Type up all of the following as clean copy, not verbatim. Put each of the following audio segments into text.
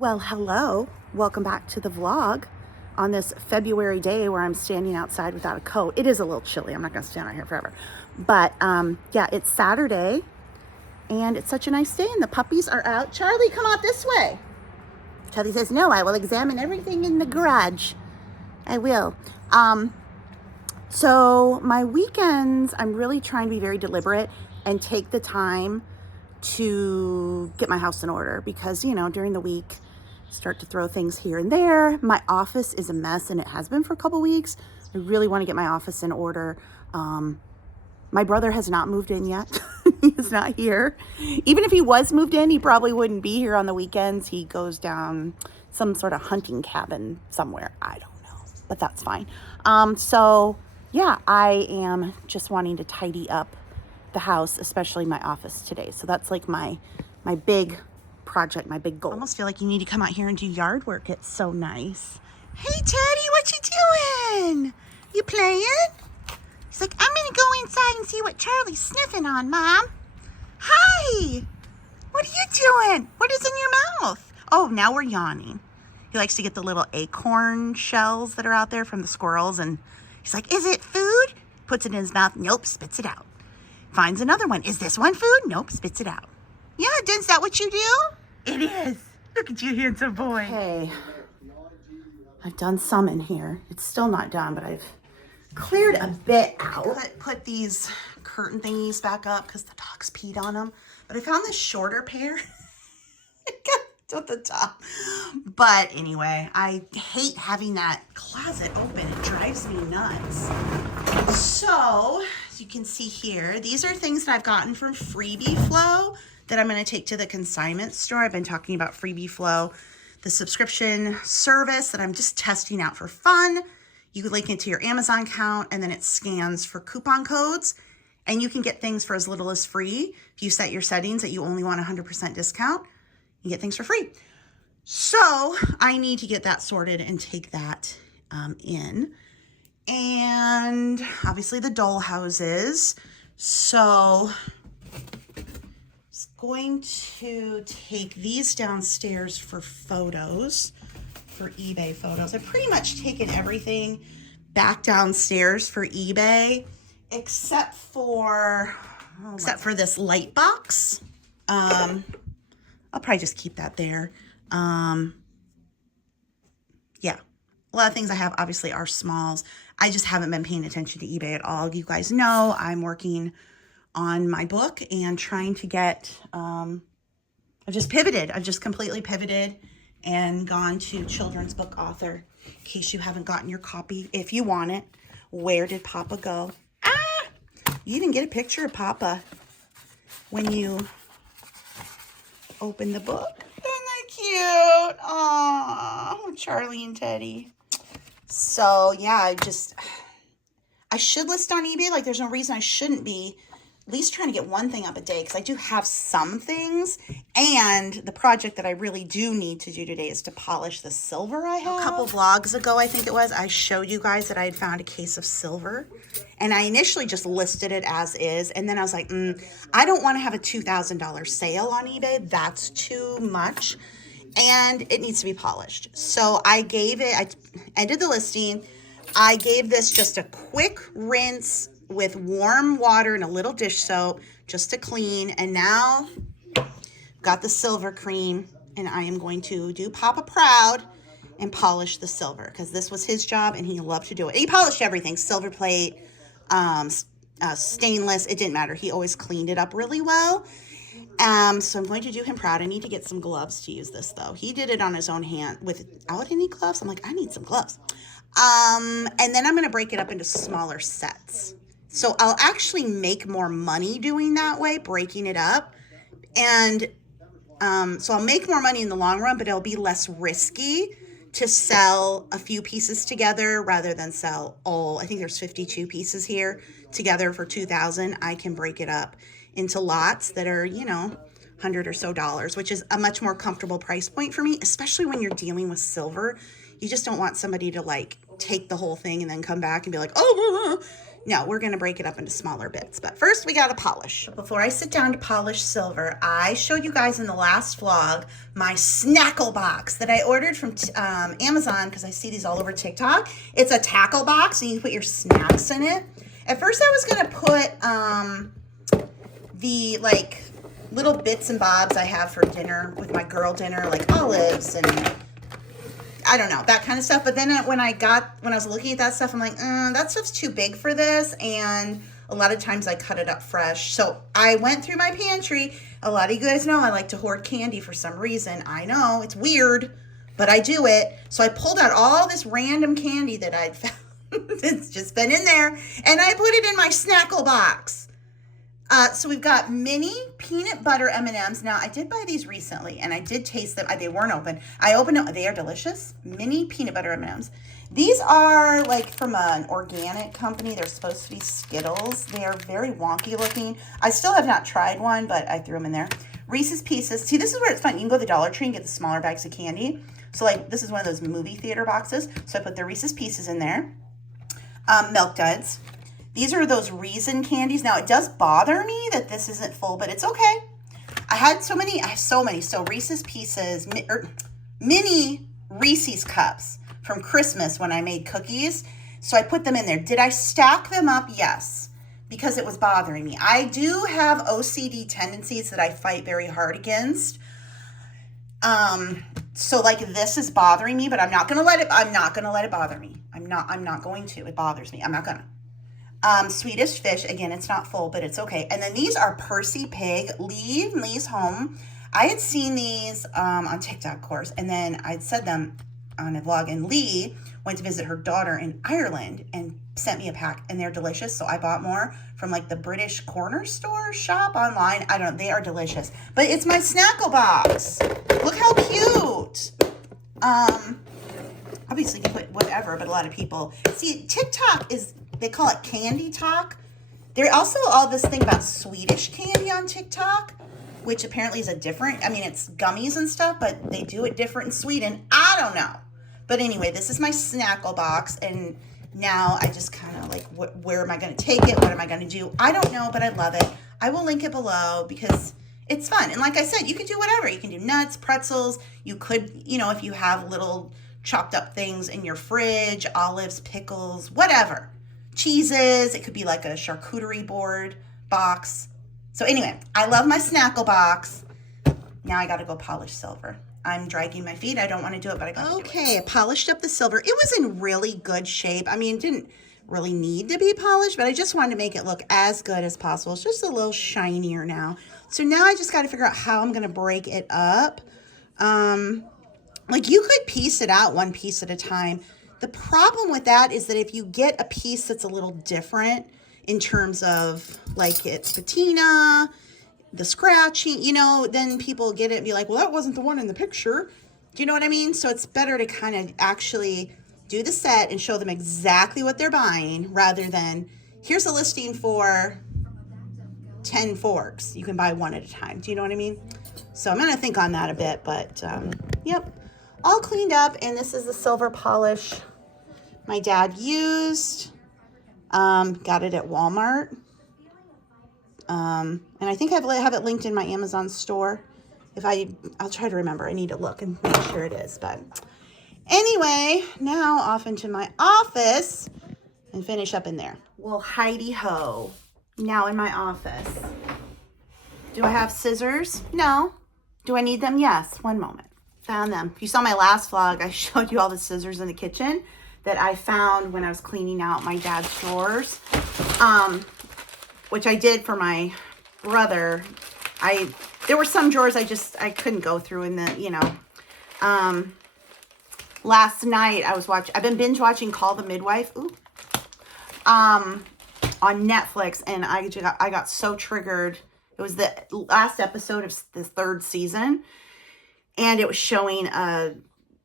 Well, hello. Welcome back to the vlog on this February day where I'm standing outside without a coat. It is a little chilly. I'm not going to stand out here forever. But yeah, it's Saturday and it's such a nice day and the puppies are out. Charlie, come out this way. Charlie says, no, I will examine everything in the garage. I will. So my weekends, I'm really trying to be very deliberate and take the time to get my house in order because, you know, during the week, start to throw things here and there. My office is a mess and it has been for a couple weeks. I really want to get my office in order. My brother has not moved in yet. He's not here. Even if he was moved in, he probably wouldn't be here on the weekends. He goes down some sort of hunting cabin somewhere. I don't know, but that's fine. So yeah, I am just wanting to tidy up the house, especially my office today. So that's like my big project, my big goal. I almost feel like you need to come out here and do yard work. It's so nice. Hey Teddy, what you doing? You playing? He's like, I'm gonna go inside and see what Charlie's sniffing on, Mom. Hi, what are you doing? What is in your mouth? Oh, now we're yawning. He likes to get the little acorn shells that are out there from the squirrels and he's like, is it food? Puts it in his mouth, nope, spits it out. Finds another one, is this one food? Nope, spits it out. Yeah, is that what you do? It is. Look at you, handsome boy. Hey, I've done some in here. It's still not done, but I've cleared a bit out. Put these curtain thingies back up because the dogs peed on them. But I found this shorter pair. It got to the top. But anyway, I hate having that closet open. It drives me nuts. So, as you can see here, these are things that I've gotten from Freebie Flow that I'm going to take to the consignment store. I've been talking about Freebie Flow, the subscription service that I'm just testing out for fun. You can link it to your Amazon account and then it scans for coupon codes and you can get things for as little as free. If you set your settings that you only want 100% discount, you get things for free. So I need to get that sorted and take that in. And obviously the doll houses. So going to take these downstairs for photos, for eBay photos. I've pretty much taken everything back downstairs for eBay, except for this light box. I'll probably just keep that there. Yeah, a lot of things I have obviously are smalls. I just haven't been paying attention to eBay at all. You guys know I'm working on my book and trying to get, I've just pivoted. I've just completely pivoted and gone to children's book author. In case you haven't gotten your copy, if you want it. Where did Papa go? Ah! You didn't get a picture of Papa when you open the book. Isn't that cute? Aww, Charlie and Teddy. So yeah, I should list on eBay. Like there's no reason I shouldn't be at least trying to get one thing up a day because I do have some things. And the project that I really do need to do today is to polish the silver I have. A couple vlogs ago, I think it was, I showed you guys that I had found a case of silver. And I initially just listed it as is. And then I was like, I don't want to have a $2,000 sale on eBay. That's too much. And it needs to be polished. So I ended the listing. I gave this just a quick rinse with warm water and a little dish soap just to clean. And now got the silver cream and I am going to do Papa proud and polish the silver because this was his job and he loved to do it. He polished everything, silver plate, stainless, it didn't matter. He always cleaned it up really well. So I'm going to do him proud. I need to get some gloves to use this though. He did it on his own hand without any gloves. I'm like, I need some gloves. And then I'm going to break it up into smaller sets. So I'll actually make more money doing that way, breaking it up. And so I'll make more money in the long run, but it'll be less risky to sell a few pieces together rather than sell all. I think there's 52 pieces here together for $2,000. I can break it up into lots that are, you know, $100 or so, which is a much more comfortable price point for me, especially when you're dealing with silver. You just don't want somebody to like take the whole thing and then come back and be like, oh, No, we're going to break it up into smaller bits. But first, we got to polish. Before I sit down to polish silver, I showed you guys in the last vlog my snackle box that I ordered from Amazon because I see these all over TikTok. It's a tackle box, and you put your snacks in it. At first, I was going to put the, like, little bits and bobs I have for dinner with my girl dinner, like olives and I don't know, that kind of stuff. But then when I was looking at that stuff, I'm like, that stuff's too big for this. And a lot of times I cut it up fresh. So I went through my pantry. A lot of you guys know I like to hoard candy for some reason. I know, it's weird, but I do it. So I pulled out all this random candy that I'd found. It's just been in there. And I put it in my snackle box. So we've got mini peanut butter M&Ms. Now, I did buy these recently, and I did taste them. They weren't open. I opened them. They are delicious. Mini peanut butter M&Ms. These are, like, from an organic company. They're supposed to be Skittles. They are very wonky looking. I still have not tried one, but I threw them in there. Reese's Pieces. See, this is where it's fun. You can go to the Dollar Tree and get the smaller bags of candy. So, like, this is one of those movie theater boxes. So I put the Reese's Pieces in there. Milk Duds. These are those Reason candies. Now, it does bother me that this isn't full, but it's okay. I have so many. So Reese's Pieces, mini Reese's cups from Christmas when I made cookies. So I put them in there. Did I stack them up? Yes, because it was bothering me. I do have OCD tendencies that I fight very hard against. So like this is bothering me, but I'm not going to let it bother me. I'm not going to. It bothers me. I'm not going to. Swedish Fish, again, it's not full, but it's okay. And then these are Percy Pig, Leave Lee's Home. I had seen these on TikTok, of course, and then I'd said them on a vlog, and Lee went to visit her daughter in Ireland and sent me a pack, and they're delicious, so I bought more from, like, the British Corner Store shop online. I don't know, they are delicious. But it's my snackle box. Look how cute. Obviously, you can put whatever, but a lot of people... See, TikTok is... They call it Candy Talk. There also all this thing about Swedish candy on TikTok, which apparently is a different, I mean, it's gummies and stuff, but they do it different in Sweden. I don't know. But anyway, this is my snackle box, and now I just kind of like, where am I going to take it? What am I going to do? I don't know, but I love it. I will link it below because it's fun. And like I said, you can do whatever. You can do nuts, pretzels. You could, you know, if you have little chopped up things in your fridge, olives, pickles, whatever. Cheeses. It could be like a charcuterie board box. So anyway, I love my snackle box. Now I got to go polish silver. I'm dragging my feet. I don't want to do it, but I got to do it. Okay, I polished up the silver. It was in really good shape. I mean, it didn't really need to be polished, but I just wanted to make it look as good as possible. It's just a little shinier now. So now I just got to figure out how I'm going to break it up. Like you could piece it out one piece at a time. The problem with that is that if you get a piece that's a little different in terms of like it's patina, the scratching, you know, then people get it and be like, well, that wasn't the one in the picture. Do you know what I mean? So it's better to kind of actually do the set and show them exactly what they're buying rather than here's a listing for 10 forks. You can buy one at a time. Do you know what I mean? So I'm going to think on that a bit, but yep, all cleaned up. And this is the silver polish my dad used. Got it at Walmart. And I think I have it linked in my Amazon store. I'll try to remember. I need to look and make sure it is. But anyway, now off into my office and finish up in there. Well, Heidi ho. Now in my office. Do I have scissors? No. Do I need them? Yes. One moment. Found them. If you saw my last vlog, I showed you all the scissors in the kitchen that I found when I was cleaning out my dad's drawers. Which I did for my brother. There were some drawers I couldn't go through in the, you know. Last night I've been binge watching Call the Midwife. Ooh. On Netflix, and I got so triggered. It was the last episode of the 3rd season, and it was showing a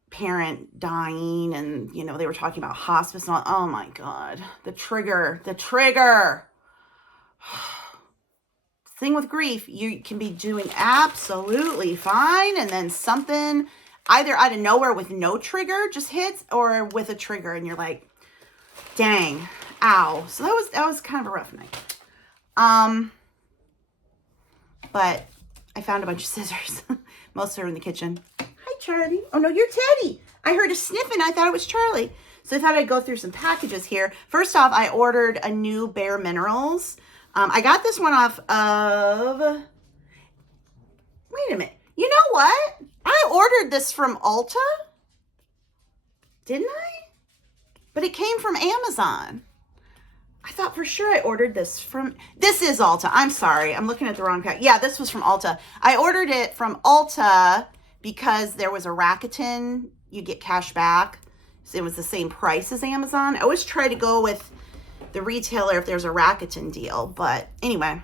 parent dying, and you know they were talking about hospice and all. Oh my god, the trigger. Thing with grief, you can be doing absolutely fine, and then something either out of nowhere with no trigger just hits, or with a trigger, and you're like, dang. Ow. So that was kind of a rough night. But I found a bunch of scissors. Most are in the kitchen. Hi, Charlie. Oh, no, you're Teddy. I heard a sniffing. I thought it was Charlie. So I thought I'd go through some packages here. First off, I ordered a new Bare Minerals. I got this one off of... Wait a minute. You know what? I ordered this from Ulta. Didn't I? But it came from Amazon. I thought for sure I ordered this from... This is Ulta. I'm sorry. I'm looking at the wrong pack. Yeah, this was from Ulta. I ordered it from Ulta because there was a Rakuten. You get cash back. So it was the same price as Amazon. I always try to go with the retailer if there's a Rakuten deal. But anyway,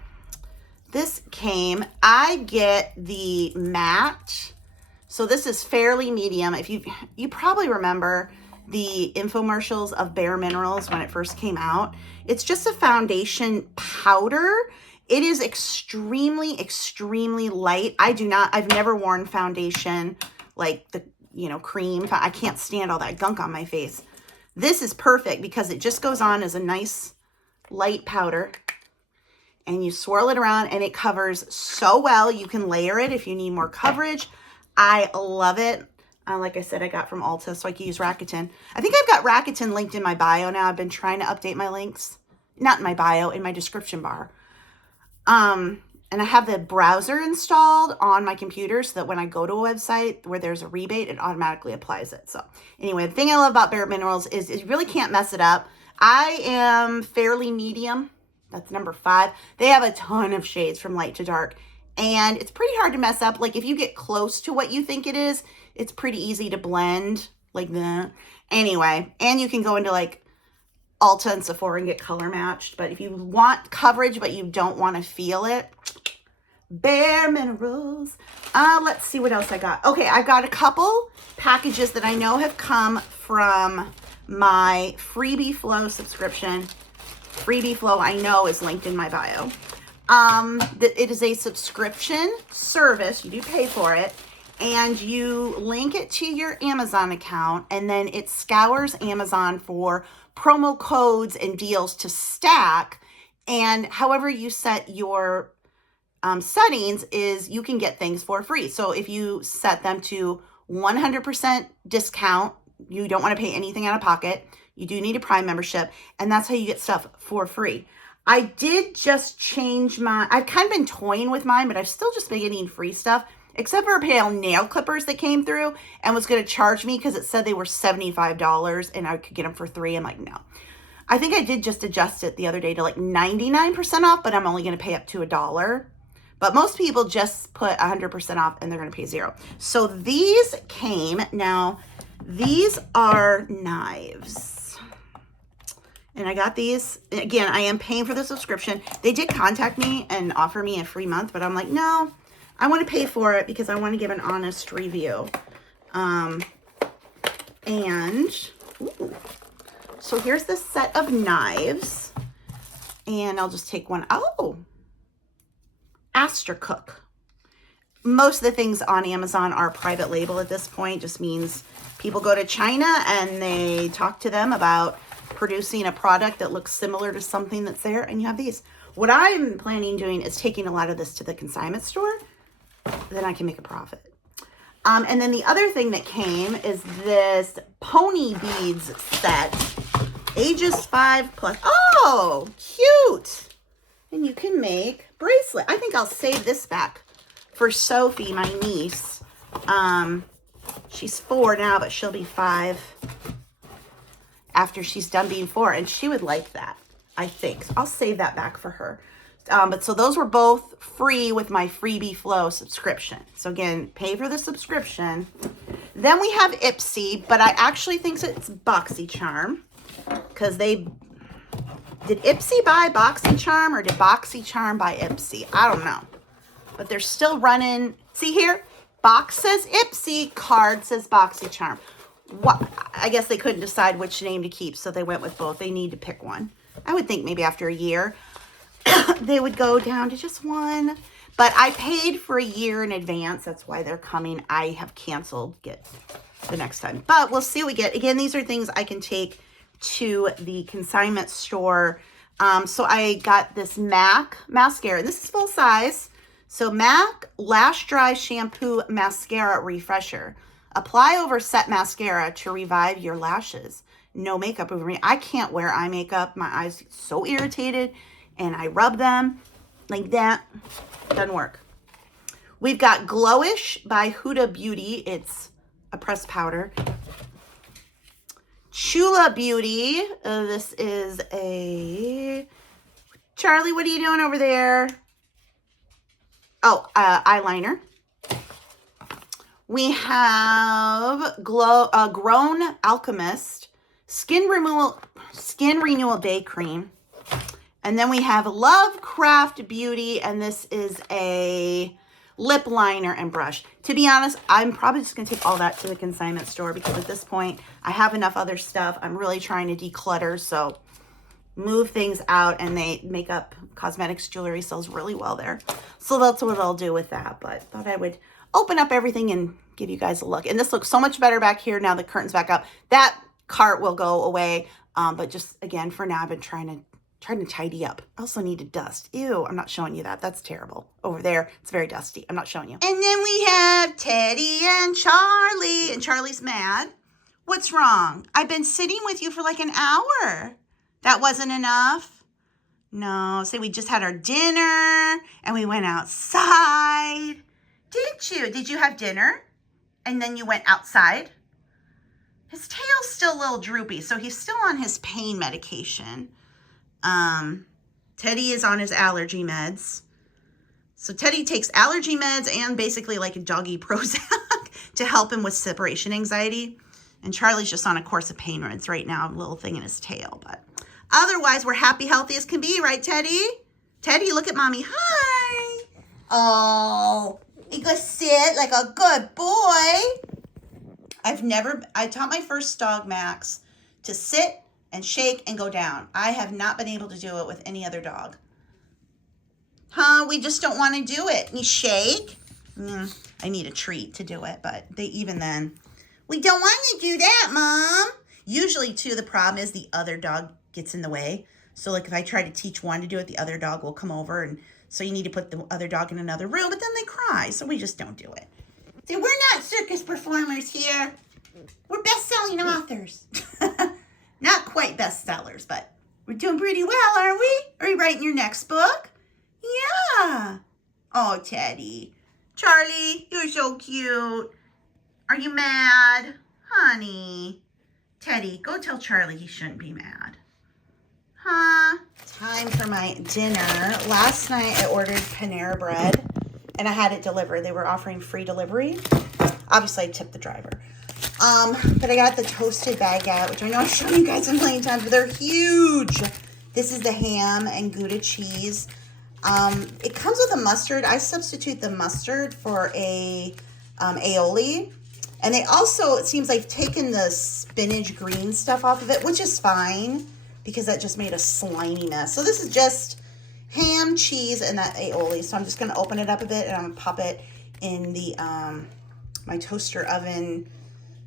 this came. I get the matte. So this is fairly medium. If you probably remember the infomercials of Bare Minerals when it first came out. It's just a foundation powder. It is extremely, extremely light. I've never worn foundation like the, cream. I can't stand all that gunk on my face. This is perfect because it just goes on as a nice light powder and you swirl it around and it covers so well. You can layer it if you need more coverage. I love it. Like I said, I got from Ulta, so I can use Rakuten. I think I've got Rakuten linked in my bio now. I've been trying to update my links. Not in my bio, in my description bar. And I have the browser installed on my computer so that when I go to a website where there's a rebate, it automatically applies it. So anyway, the thing I love about Bare Minerals is you really can't mess it up. I am fairly medium. That's number 5. They have a ton of shades from light to dark. And it's pretty hard to mess up. Like if you get close to what you think it is, it's pretty easy to blend like that. Anyway, and you can go into like Ulta and Sephora and get color matched. But if you want coverage but you don't want to feel it, Bare Minerals. Let's see what else I got. Okay, I've got a couple packages that I know have come from my Freebie Flow subscription. Freebie Flow I know is linked in my bio. It is a subscription service. You do pay for it. And you link it to your Amazon account, and then it scours Amazon for promo codes and deals to stack. And however you set your settings is you can get things for free. So if you set them to 100% discount, you don't want to pay anything out of pocket. You do need a Prime membership, and that's how you get stuff for free. I did just change I've kind of been toying with mine, but I've still just been getting free stuff. Except for a pair of nail clippers that came through and was going to charge me because it said they were $75 and I could get them for $3. I'm like, no. I think I did just adjust it the other day to like 99% off, but I'm only going to pay up to $1. But most people just put 100% off and they're going to pay $0. So these came. Now, these are knives. And I got these. Again, I am paying for the subscription. They did contact me and offer me a free month, but I'm like, no. I want to pay for it because I want to give an honest review. So here's the set of knives. And I'll just take one. Oh, Astra Cook. Most of the things on Amazon are private label at this point. Just means people go to China and they talk to them about producing a product that looks similar to something that's there. And you have these. What I'm planning doing is taking a lot of this to the consignment store. Then I can make a profit. And then the other thing that came is this pony beads set. Ages 5+. Oh, cute. And you can make bracelet. I think I'll save this back for Sophie, my niece. She's 4 now, but she'll be 5 after she's done being 4. And she would like that, I think. So I'll save that back for her. But so those were both free with my Freebie Flow subscription. So again, pay for the subscription. Then we have Ipsy, but I actually think it's BoxyCharm because did Ipsy buy BoxyCharm or did BoxyCharm buy Ipsy? I don't know, but they're still running. See here, box says Ipsy, card says BoxyCharm. What? I guess they couldn't decide which name to keep, so they went with both. They need to pick one. I would think maybe after a year. They would go down to just one, but I paid for a year in advance. That's why they're coming. I have canceled get the next time, but we'll see what we get. Again, these are things I can take to the consignment store. So I got this MAC mascara. This is full size. So MAC Lash Dry Shampoo Mascara Refresher. Apply over set mascara to revive your lashes. No makeup over me. I can't wear eye makeup. My eyes get so irritated, and I rub them like that. Doesn't work. We've got Glowish by Huda Beauty. It's a pressed powder. Chula Beauty. This is a... Charlie, what are you doing over there? Oh, eyeliner. We have Grown Alchemist Skin Renewal Day Cream. And then we have Lovecraft Beauty, and this is a lip liner and brush. To be honest, I'm probably just going to take all that to the consignment store because at this point, I have enough other stuff. I'm really trying to declutter, so move things out, and makeup, cosmetics, jewelry sells really well there. So that's what I'll do with that, but thought I would open up everything and give you guys a look. And this looks so much better back here now the curtain's back up. That cart will go away, but just, again, for now, I've been trying to tidy up. I also need to dust. Ew, I'm not showing you that. That's terrible. Over there, it's very dusty. I'm not showing you. And then we have Teddy and Charlie. And Charlie's mad. What's wrong? I've been sitting with you for like an hour. That wasn't enough? No, say we just had our dinner and we went outside. Didn't you? Did you have dinner? And then you went outside? His tail's still a little droopy, so he's still on his pain medication. Teddy is on his allergy meds. So Teddy takes allergy meds and basically like a doggy Prozac to help him with separation anxiety. And Charlie's just on a course of pain meds right now, a little thing in his tail. But otherwise, we're happy, healthy as can be, right, Teddy? Teddy, look at mommy. Hi. Oh, you go sit like a good boy. I taught my first dog, Max, to sit and shake and go down. I have not been able to do it with any other dog. Huh? We just don't want to do it. You shake? I need a treat to do it, but even then, we don't want to do that, Mom. Usually, too, the problem is the other dog gets in the way. So, like, if I try to teach one to do it, the other dog will come over, and so you need to put the other dog in another room, but then they cry, so we just don't do it. See, we're not circus performers here. We're best-selling authors. Not quite bestsellers, but we're doing pretty well, aren't we? Are you writing your next book? Yeah. Oh, Teddy. Charlie, you're so cute. Are you mad? Honey. Teddy, go tell Charlie he shouldn't be mad. Huh? Time for my dinner. Last night I ordered Panera Bread, and I had it delivered. They were offering free delivery. Obviously, I tipped the driver. But I got the toasted baguette, which I know I've shown you guys a million times, but they're huge. This is the ham and Gouda cheese. It comes with a mustard. I substitute the mustard for a aioli. And they also, it seems like, taken the spinach green stuff off of it, which is fine because that just made a slimy mess. So this is just ham, cheese, and that aioli. So I'm just going to open it up a bit, and I'm going to pop it in the my toaster oven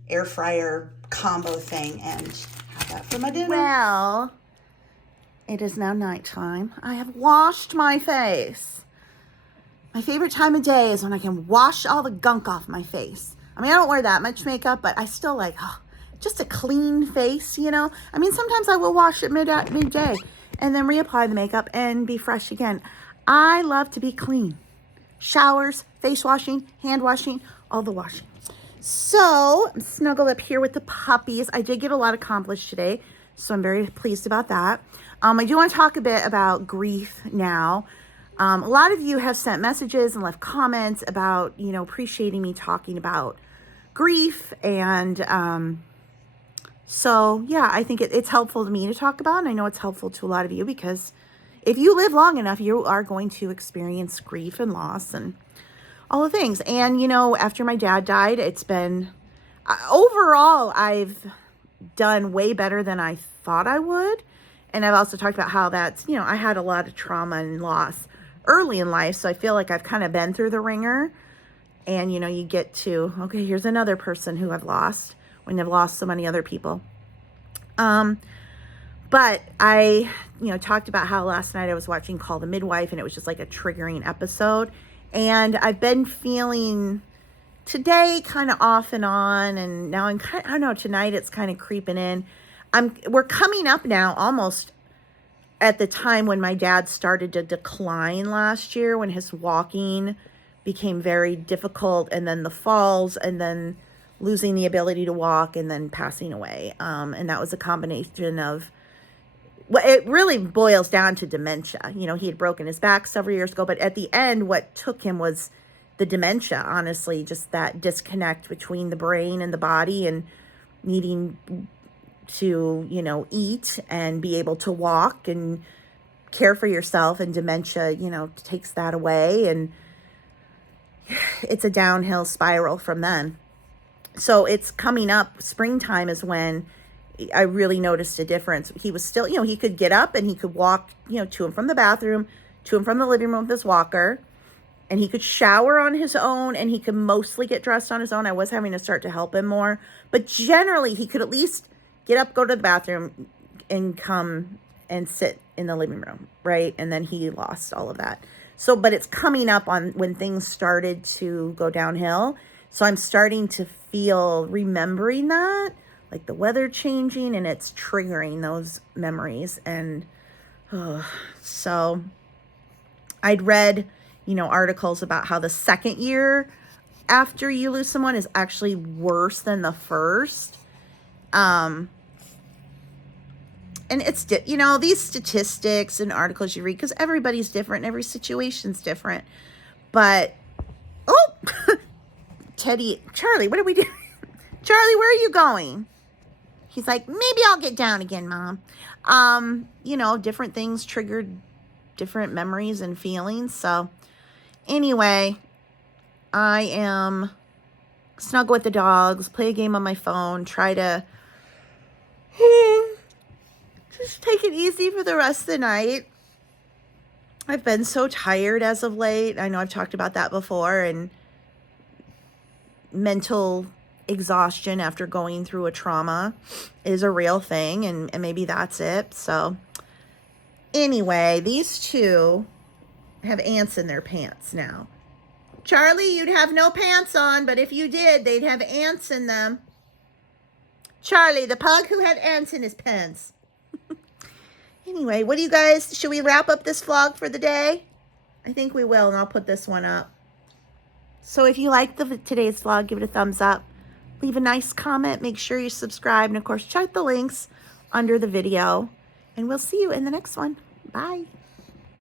air fryer combo thing and have that for my dinner. Well, it is now nighttime. I have washed my face. My favorite time of day is when I can wash all the gunk off my face. I mean, I don't wear that much makeup, but I still like just a clean face, you know? I mean, sometimes I will wash it midday and then reapply the makeup and be fresh again. I love to be clean. Showers, face washing, hand washing, all the washing. So I'm snuggled up here with the puppies. I did get a lot accomplished today, so I'm very pleased about that. I do want to talk a bit about grief now. A lot of you have sent messages and left comments about, appreciating me talking about grief. And so, yeah, I think it's helpful to me to talk about, and I know it's helpful to a lot of you because if you live long enough, you are going to experience grief and loss and all the things. And, after my dad died, it's been, overall, I've done way better than I thought I would. And I've also talked about how that's, I had a lot of trauma and loss early in life. So I feel like I've kind of been through the ringer. And, you get to, okay, here's another person who I've lost when I've lost so many other people. But I, talked about how last night I was watching Call the Midwife, and it was just like a triggering episode. And I've been feeling today kind of off and on, and now I'm kind of, I don't know, tonight it's kind of creeping in. We're coming up now almost at the time when my dad started to decline last year, when his walking became very difficult, and then the falls, and then losing the ability to walk, and then passing away. And that was a combination of, well, it really boils down to dementia. He had broken his back several years ago, but at the end, what took him was the dementia, honestly, just that disconnect between the brain and the body, and needing to, eat and be able to walk and care for yourself. And dementia, takes that away. And it's a downhill spiral from then. So it's coming up. Springtime is when I really noticed a difference. He was still, he could get up and he could walk, to and from the bathroom, to and from the living room with his walker. And he could shower on his own, and he could mostly get dressed on his own. I was having to start to help him more. But generally, he could at least get up, go to the bathroom, and come and sit in the living room, right? And then he lost all of that. So, but it's coming up on when things started to go downhill. So I'm starting to feel, remembering that, like the weather changing, and it's triggering those memories. And so I'd read, articles about how the second year after you lose someone is actually worse than the first. And it's, these statistics and articles you read, because everybody's different, every situation's different. But, Charlie, what are we doing? Charlie, where are you going? He's like, maybe I'll get down again, Mom. Different things triggered different memories and feelings. So anyway, I am snuggle with the dogs, play a game on my phone, try to just take it easy for the rest of the night. I've been so tired as of late. I know I've talked about that before, and mental exhaustion after going through a trauma is a real thing, and maybe that's it. So anyway, these two have ants in their pants now. Charlie, you'd have no pants on, but if you did, they'd have ants in them. Charlie, the pug who had ants in his pants. Anyway, what do you guys, should we wrap up this vlog for the day? I think we will, and I'll put this one up. So if you liked today's vlog, give it a thumbs up. Leave a nice comment. Make sure you subscribe. And, of course, check the links under the video. And we'll see you in the next one. Bye.